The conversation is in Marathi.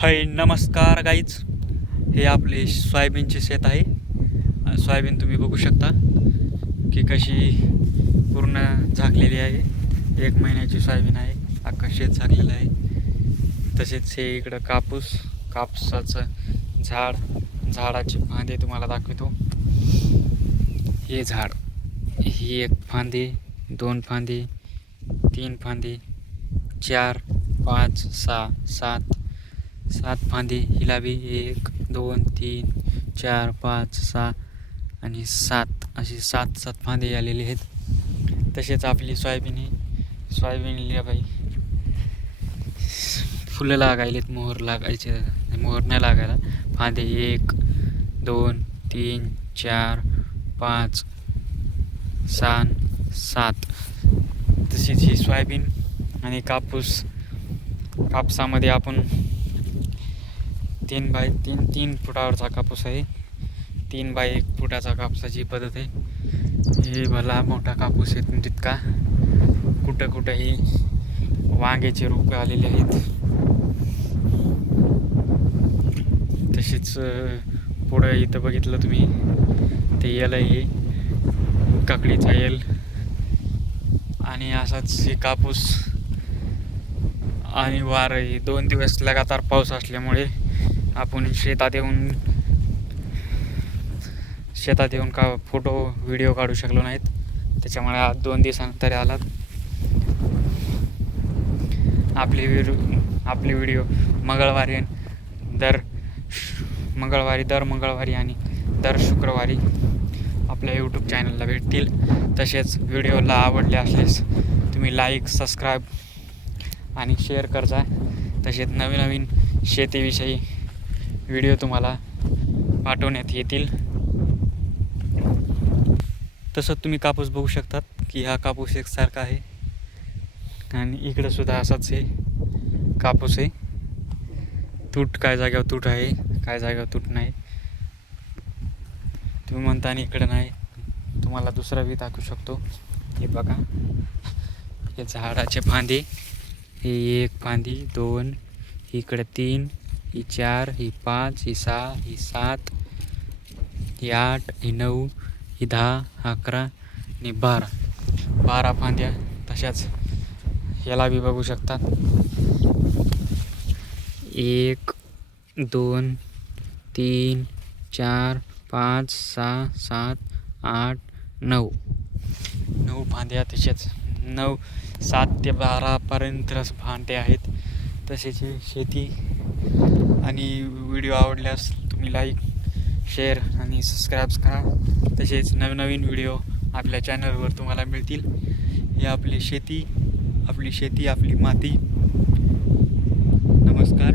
हाय नमस्कार गाईज. हे आपले सोयाबीनचे शेत आहे. सोयाबीन तुम्ही बघू शकता की कशी पूर्ण झाकलेली आहे. 1 महिन्याची सोयाबीन आहे. अख्खा शेत झाकलेलं आहे. तसेच हे इकडं कापसाचं झाडाचे फांदे तुम्हाला दाखवतो. हे झाड, ही 1 फांदी, 2 फांदी, 3 फांदी, 4 5 6 7 फांदी. हिला बी 1 2 3 4 5 6 आणि 7 अशी 7 फांदे आलेले आहेत. तसेच आपली सोयाबीनला बाई फुलं लागायलेत. मोहर नाही लागायला. फांदे 1 2 3 4 5 6 7. तशीच ही सोयाबीन आणि कापसामध्ये आपण 3 बाय 3 फुटावरचा कापूस आहे. 3 बाय 1 फुटाचा कापसाची पद्धत आहे. हे भला मोठा कापूस आहे तितका. कुठंही वांग्याचे रोपे आलेले आहेत. तसेच पुढं इथं बघितलं तुम्ही ते येल आहे, काकडीचा येल. आणि असाच हे कापूस आणि वार 2 दिवस लगातार पाऊस असल्यामुळे आपण शेतात येऊन का फोटो व्हिडिओ काढू शकलो नाहीत. त्याच्यामुळे आज 2 दिवसानंतर आलात. आपले व्हिडिओ दर मंगळवारी आणि दर शुक्रवारी आपल्या यूट्यूब चॅनलला भेटतील. तसेच व्हिडिओला आवडले असल्यास तुम्ही लाईक, सबस्क्राईब आणि शेअर करजा. तसेच नवीन शेतीविषयी व्हिडिओ तुम्हाला पाठवण्यात येतील. तसं तुम्ही कापूस बघू शकतात की हा कापूस एकसारखा आहे. आणि इकडं सुद्धा असाच आहे कापूस आहे. काय जागेवर तूट आहे, काय जागेवर तूट नाही. तुम्ही म्हणता आणि इकडं नाही, तुम्हाला दुसरा बी दाखवू शकतो. हे बघा, हे झाडाचे फांदे. ही 1 फांदी, 2, इकडे 3, ही 4, ही 5, ही 6, ही 7, ही 8, ही 9, ही 10, 11 आणि 12 फांद्या. तशाच याला बी बघू शकतात. 1 2 3 4 5 6 7 8 9 फांद्या. तसेच 7 ते 12 पर्यंत फांदे आहेत. तसेच शेती आणि व्हिडिओ आवडल्यास तुम्ही लाईक, शेअर आणि सबस्क्राईब करा. तसेच नवीन व्हिडिओ आपल्या चॅनलवर तुम्हाला मिळतील. ही आपली शेती, आपली माती. नमस्कार.